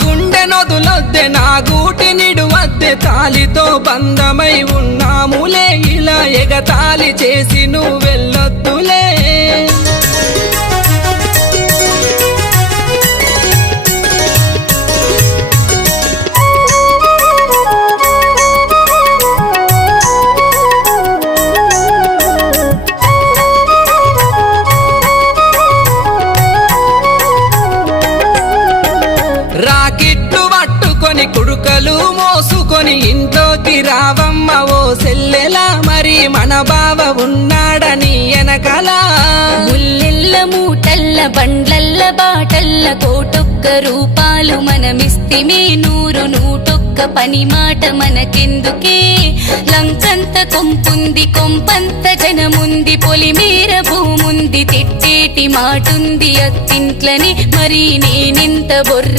గుండె నొదులొద్దె నా గూటి నిడువద్దె తాలితో బంధమై ఉన్నాములే ఇలా ఎగతాళి చేసి నువ్వు వెళ్ళొద్దులే రాకిట్లు పట్టుకొని కుడుకలు మోసుకొని ఇంట్లోకి రావమ్మ ఓ సెల్లెలా మరి మన బావ ఉన్నాడని ఎనకల ముల్లెల్ల మూటల్ల బండ్లల్ల బాటల్ల కోటొక్క రూపాలు మనమిస్తిమే నూటొక్క పని మాట మనకెందుకే లంకంత కొంపుంది కొంపంత జనముంది పొలిమేర భూముంది తిట్టేటి మాటుంది అత్తింట్లని మరి నేనెంత బొర్ర